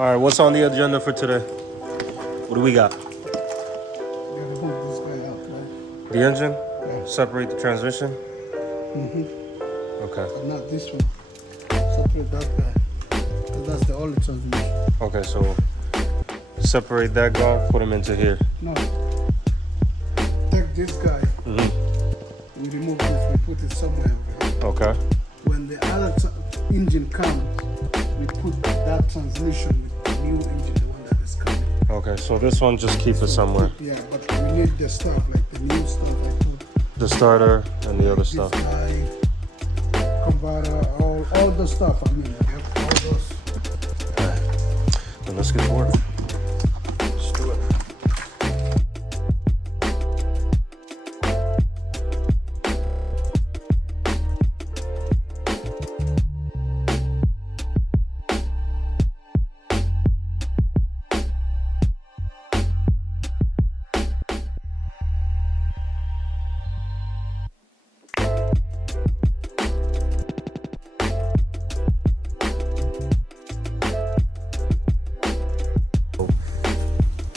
All right, what's on the agenda for today? What do we got? You gotta move this guy out, right? The engine? Yeah. Separate the transmission? Okay. But not this one. Separate that guy. Because that's the only transmission. Okay, so separate that guy, put him into here. No. Take this guy. We remove this, we put it somewhere over here. Okay. When the other engine comes, we put that transmission with the new engine, the one that is coming. Okay, so this one just keep it somewhere. Yeah, but we need the stuff, like the new stuff I put. The starter and the other This stuff. guy, converter, all the stuff, I mean, I have all those. Then let's get to work. Let's do it.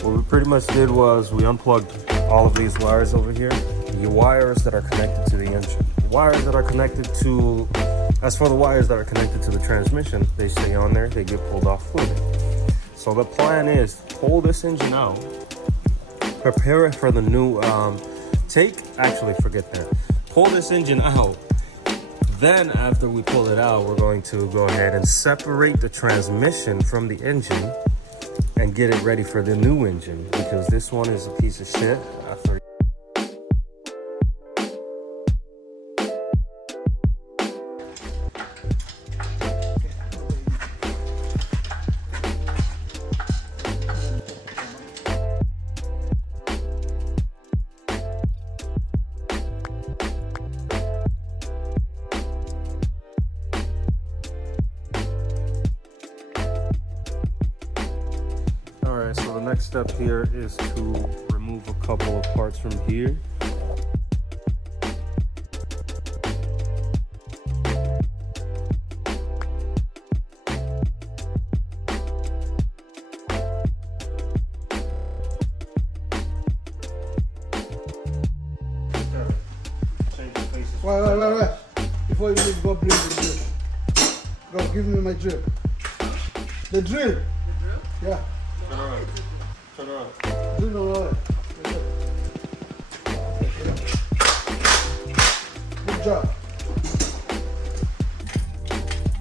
What we pretty much did was we unplugged all of these wires over here. The wires that are connected to the engine. Wires that are connected to, as for the wires that are connected to the transmission, they stay on there, they get pulled off fluid. So the plan is pull this engine out, prepare it for the new, forget that. Pull this engine out. Then after we pull it out, we're going to go ahead and separate the transmission from the engine and get it ready for the new engine, because this one is a piece of shit. After Alright, so the next step here is to remove a couple of parts from here. Wait. Before you leave, go bring the drill. Go, give me my drill. The drill. The drill? Yeah. Turn around. Drill around. Good job.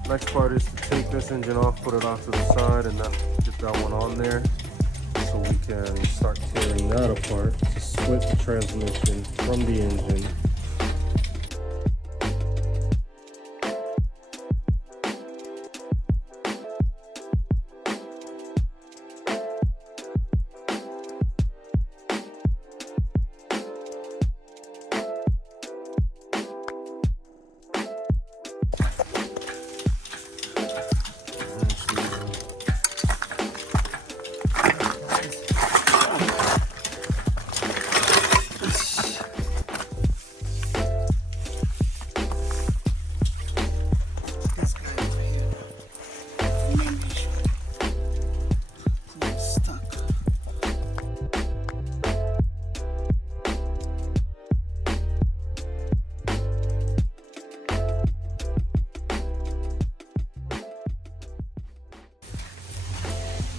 Next part is to take this engine off, put it off to the side, and then get that one on there so we can start tearing that apart to split the transmission from the engine.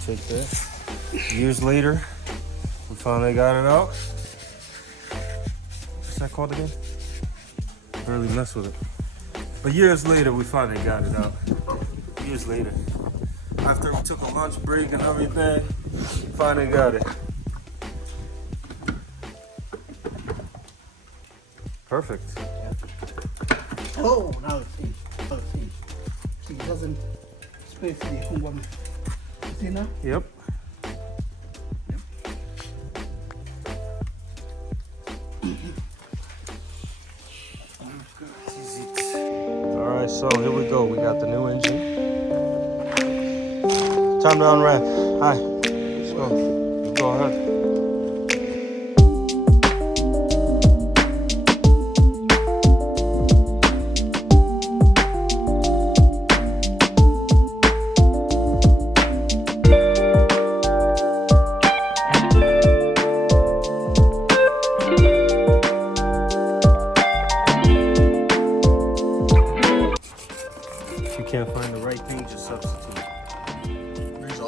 Take that. Years later, we finally got it out. What's that called again? Barely mess with it. But years later, we finally got it out. Years later. After we took a lunch break and everything, finally got it. Perfect. Oh, now it's finished. Now it's finished. See, it doesn't space the home. See now? Yep. Alright, so here we go. We got the new engine. Time to unwrap. Hi. Let's go. Go ahead.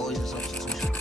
always a substitution.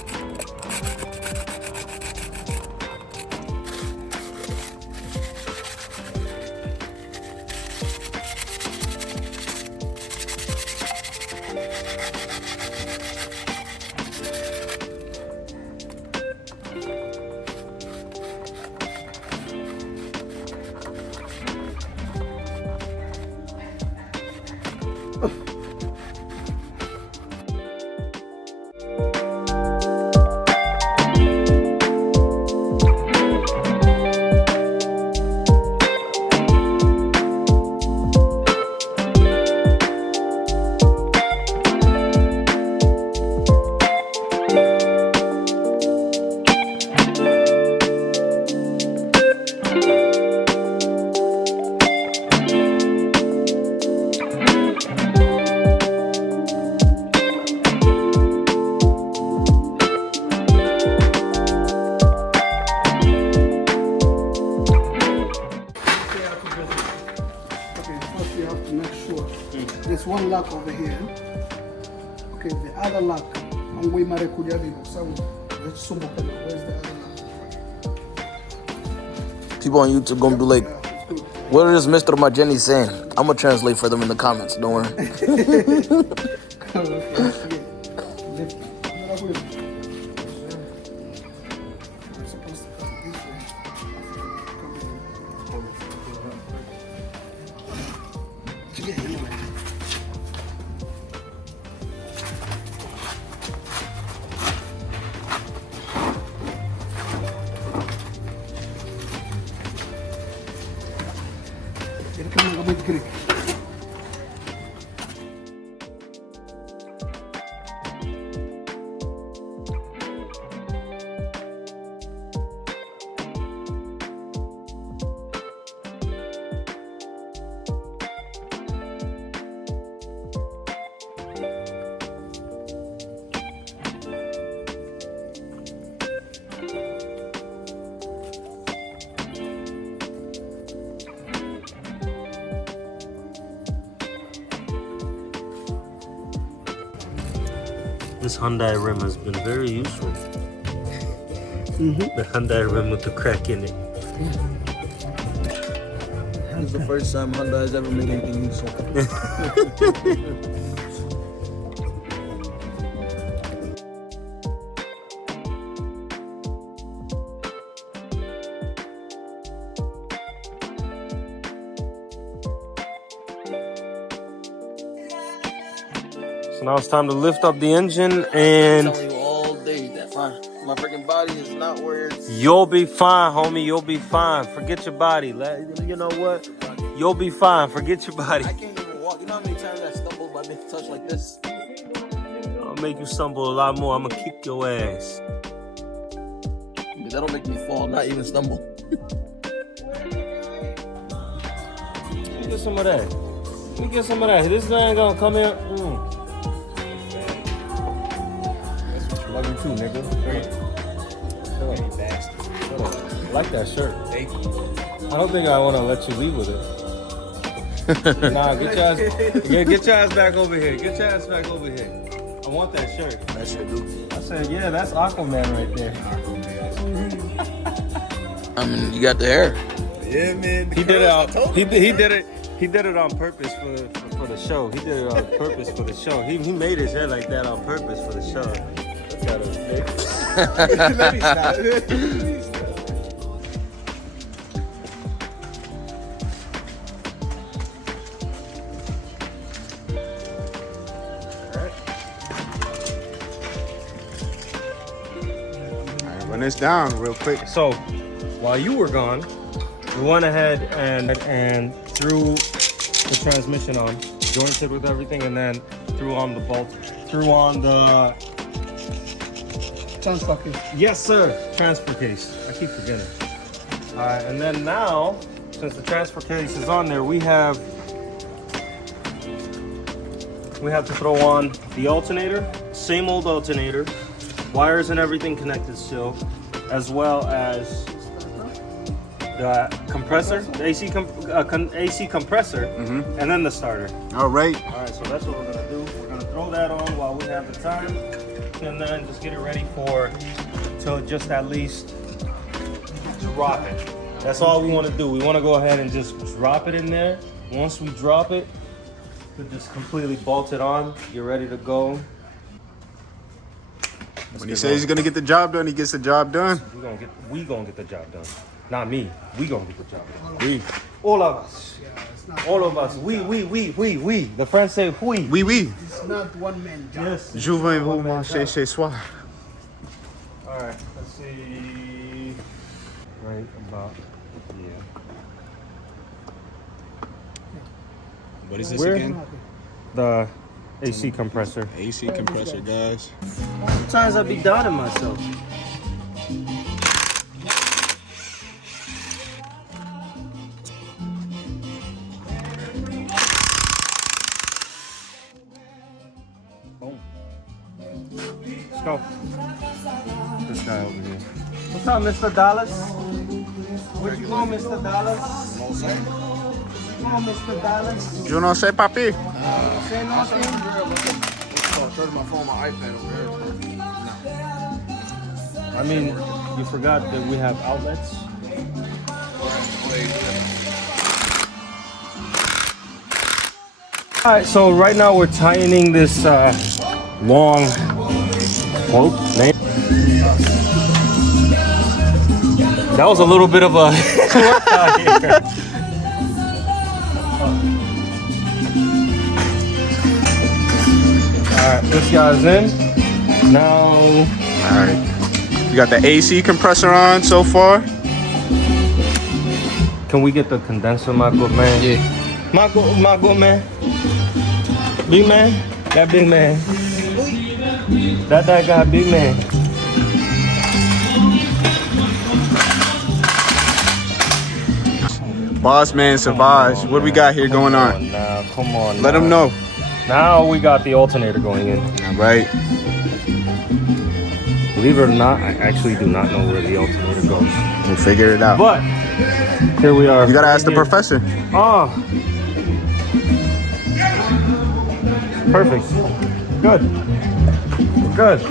There's one lock over here. Okay, the other lock. I'm way mad at Where's the other lock? People on YouTube gonna be like, what is Mr. Majeni saying? I'm gonna translate for them in the comments, don't worry. This Hyundai rim has been very useful. The Hyundai rim with the crack in it. This is the first time Honda has ever made anything useful. So now it's time to lift up the engine and I'm telling you all day that my freaking body is not where it's... you'll be fine, homie. You'll be fine. Forget your body. You know what? You'll be fine. Forget your body. I can't even walk. You know how many times I stumbled by being touched like this? I'll make you stumble a lot more. I'm gonna kick your ass. That'll make me fall, not even stumble. Let me get some of that. Let me get some of that. This man gonna come here. That's what you love me too, nigga. Shut up. I like that shirt. Thank you. I don't think I want to let you leave with it. Nah, get your ass back over here. Get your ass back over here. I want that shirt. That shit do. I said, yeah, that's Aquaman right there. I mean, you got the hair. Yeah, man. He did it on. He did it. He did it on purpose for the show. He did it on purpose for the show. He made his hair like that on purpose for the show. Look at him, nigga. Let me stop. Run this down real quick. So, while you were gone, we went ahead and threw the transmission on, jointed with everything, and then threw on the bolt, threw on the transfer case. Yes, sir, transfer case. I keep forgetting. All right, and then now, since the transfer case is on there, we have to throw on the alternator, same old alternator, wires and everything connected still, as well as the compressor, the AC compressor, and then the starter. All right. All right, so that's what we're gonna do. We're gonna throw that on while we have the time, and then just get it ready to just at least drop it. That's all we want to do. We want to go ahead and just drop it in there. Once we drop it, we just completely bolt it on. You're ready to go. When he says he's gonna get the job done, he gets the job done. We gonna get the job done. Not me. We gonna get the job done. We. All of us. All of us. We. The French say we. Oui. It's not one man job. Yes. Je vais vous manger chez soi. All right. Let's see. Right about here. What is this Where? again? The AC compressor. AC compressor, guys. Sometimes I be doubting myself. Boom. Let's go. This guy over here. What's up, Mr. Dallas? Where you going, Mr. Dallas? Come on, Mr. Dallas. Je ne sais pas papi. Say nothing. Charge my phone, my iPad over here. I mean, you forgot that we have outlets. All right, so right now we're tightening this long name. That was a little bit of a workout here. All right, this guy's in. Now, All right. You got the AC compressor on so far. can we get the condenser, my good man? Yeah. My good man. Big man? That big man. That guy, big man. Boss man Savage. What do we got here going on? Now, come on. Let him know. Now we got the alternator going in. All right. Believe it or not, I actually do not know where the alternator goes. We'll figure it out. But here we are. You gotta ask the Here. professor. Oh. Perfect. Good. Good. He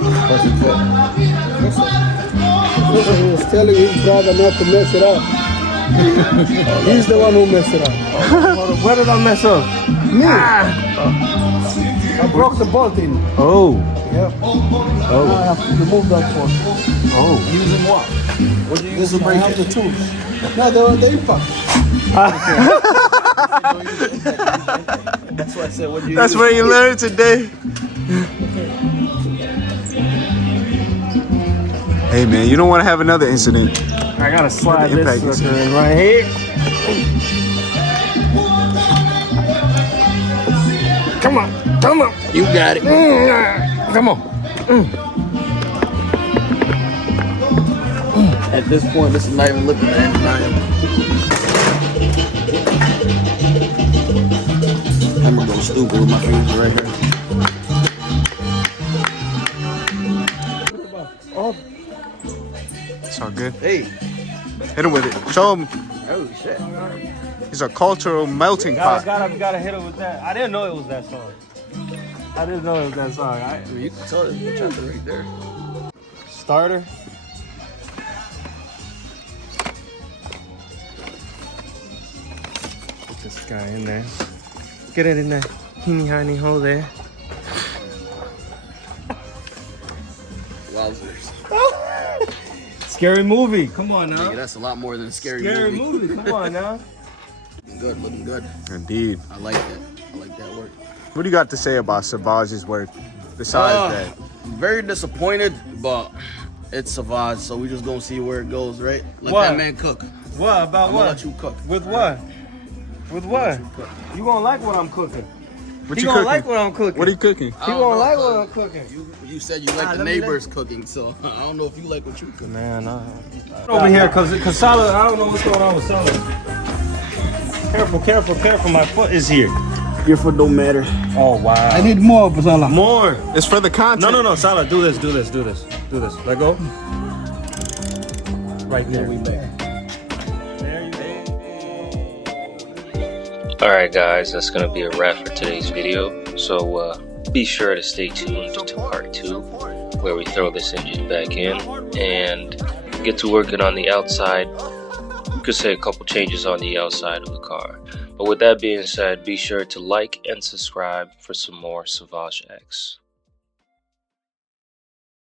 was telling his brother not to mess it up. He's the one who messed it up. Where did I mess up? Me. I broke the bolt in. Oh. Yeah. Oh. Now I have to remove that bolt. Oh. Using what? What do you This use is to I break have it? the tools. No, the impact. That's why I said, what do you That's use? where you learned today. Hey man, you don't want to have another incident. I gotta slide The impact this is- sucker in right here. Come on. Come on. You got it. Come on. At this point, this is not even looking at it. I'm gonna go stupid with my fingers right here. It's all good. Hey. Hit him with it. Show him. Oh shit. He's a cultural melting pot. Gotta hit it with that. I didn't know it was that song. I didn't know it was that song. You can tell it. The chapter right there. Starter. Put this guy in there. Get it in there. Teeny tiny hole there. Wowzers. Scary movie. Come on now. Nigga, that's a lot more than a scary Scary movie. movie. Come on now. Looking good, looking good. Indeed. I like that. I like that work. What do you got to say about Savage's work besides that? Very disappointed, but it's Savage, so we just gonna see where it goes, right? Let What? that man cook. What about I'm what? gonna let you cook. With what? With what? You gonna like what I'm cooking? What He you gonna cooking? like what I'm cooking. What are you cooking? He gonna like what I'm cooking. You said you like the let me neighbors cooking, so I don't know if you like what you cook. Man, over here, cause Salad, I don't know what's going on with Salad. Careful, my foot is here. Your foot don't matter. Oh, wow. I need more, Basala. More. It's for the content. No, Salad, do this. Let go. Right there. We back. There you go. Alright guys, that's gonna be a wrap for today's video. So be sure to stay tuned to part 2, where we throw this engine back in and get to working on the outside. You could say a couple changes on the outside of the car. But with that being said, be sure to like and subscribe for some more Sauvage X.